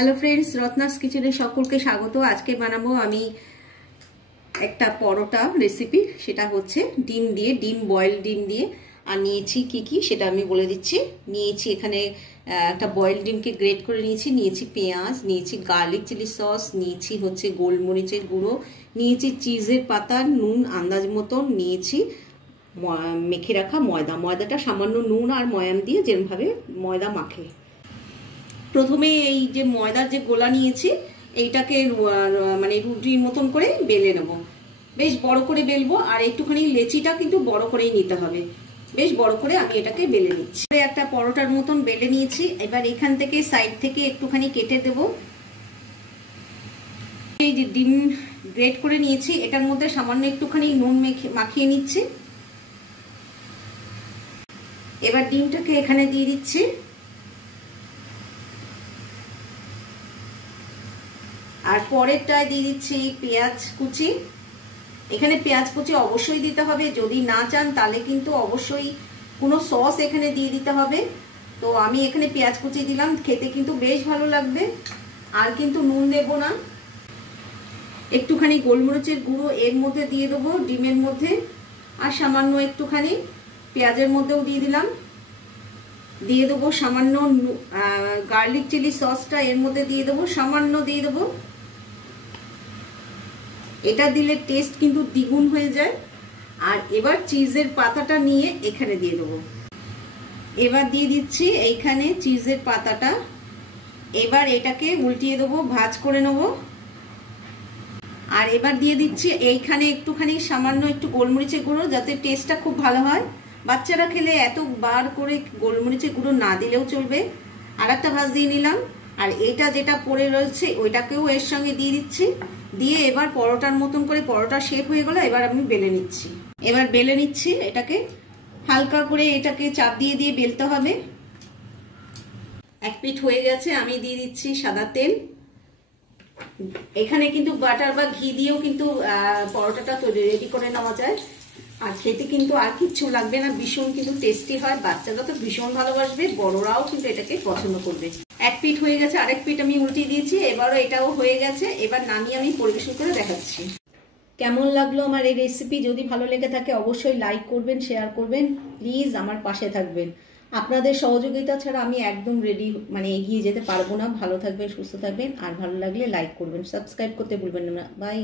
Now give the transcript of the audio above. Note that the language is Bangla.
হ্যালো ফ্রেন্ডস, রত্নাস কিচেনে সকলকে স্বাগত। আজকে বানাবো আমি একটা পরোটা রেসিপি। সেটা হচ্ছে ডিম দিয়ে, বয়েল ডিম দিয়ে। আর নিয়েছি কি সেটা আমি বলে দিচ্ছি। নিয়েছি এখানে একটা বয়েল ডিমকে গ্রেট করে নিয়েছি পেঁয়াজ, নিয়েছি গার্লিক চিলি সস, নিয়েছি হচ্ছে গোলমরিচের গুঁড়ো, নিয়েছি চিজের পাতা, নুন আন্দাজ মতন, নিয়েছি মেখে রাখা ময়দাটা সামান্য নুন আর ময়াম দিয়ে যেভাবে ময়দা মাখে। প্রথমে এই যে ময়দার যে গোলা নিয়েছি এইটাকে মানে রুটির মতন করে বেলে নেব। বেশ বড় করে বেলবো, আর একটুখানি লেচিটা কিন্তু বড় করেই নিতে হবে। বেশ বড় করে আমি এটাকে বেলে নিচ্ছি। একটা পরোটার মতন বেলে নিয়েছি। এবার এখান থেকে সাইড থেকে একটুখানি কেটে দেব। এই যে ডিম গ্রেট করে নিয়েছি, এটার মধ্যে সামান্য একটুখানি নুন মাখিয়ে নিচ্ছি। এবার ডিমটাকে এখানে দিয়ে দিচ্ছি। আর পরেরটায় দিয়ে দিচ্ছি পেঁয়াজ কুচি। এখানে পেঁয়াজ কুচি অবশ্যই দিতে হবে, যদি না চান তাহলে কিন্তু অবশ্যই কোনো সস এখানে দিয়ে দিতে হবে। তো আমি এখানে পেঁয়াজ কুচি দিলাম, খেতে কিন্তু বেশ ভালো লাগবে। আর কিন্তু নুন দেব না। একটুখানি গোলমরিচের গুঁড়ো এর মধ্যে দিয়ে দেবো ডিমের মধ্যে, আর সামান্য একটুখানি পেঁয়াজের মধ্যেও দিয়ে দিলাম। দিয়ে দেবো সামান্য গার্লিক চিলি সসটা এর মধ্যে দিয়ে দেবো, সামান্য দিয়ে দেবো। এটা দিলে টেস্ট কিন্তু দ্বিগুণ হয়ে যায়। আর এবার চিজের পাতাটা নিয়ে এখানে দিয়ে দেবো। এবার দিয়ে দিচ্ছি এইখানে চিজের পাতাটা। এবার এটাকে উল্টিয়ে দেবো, ভাঁজ করে নেব। আর এবার দিয়ে দিচ্ছি এইখানে একটুখানি সামান্য একটু গোলমরিচের গুঁড়ো, যাতে টেস্টটা খুব ভালো হয়। বাচ্চারা খেলে এতবার করে গোলমরিচের গুঁড়ো না দিলেও চলবে। আর একটা ভাঁজ দিয়ে নিলাম। আর এটা যেটা পড়ে রয়েছে ওইটাকেও এর সঙ্গে দিয়ে দিচ্ছি। দিয়ে এবার পরোটার মতন করে, পরোটা শেপ হয়ে গেল। এবার আমি বেলে নিচ্ছি। এটাকে হালকা করে এটাকে চাপ দিয়ে দিয়ে বেলতে হবে। এক পিঠ হয়ে গেছে, আমি দিয়ে দিচ্ছি সাদা তেল। এখানে কিন্তু বাটার বা ঘি দিয়েও কিন্তু পরোটাটা রেডি করে নেওয়া যায়। আর খেতে কিন্তু আর কিচ্ছু লাগবে না, ভীষণ কিন্তু টেস্টি হয়। বাচ্চারা তো ভীষণ ভালোবাসবে, বড়রাও কিন্তু এটাকে পছন্দ করবে। এক পিঠ হয়ে গেছে, আরেক পিঠ আমি উল্টিয়ে দিয়েছি। এবারও এটাও হয়ে গেছে। এবার নামিয়ে আমি পরিবেশন করে দেখাচ্ছি। কেমন লাগলো আমার এই রেসিপি? যদি ভালো লেগে থাকে অবশ্যই লাইক করবেন, শেয়ার করবেন, প্লিজ আমার পাশে থাকবেন। আপনাদের সহযোগিতা ছাড়া আমি একদম এগিয়ে যেতে পারবো না। ভালো থাকবেন, সুস্থ থাকবেন। আর ভালো লাগলে লাইক করবেন, সাবস্ক্রাইব করতে ভুলবেন না। বাই।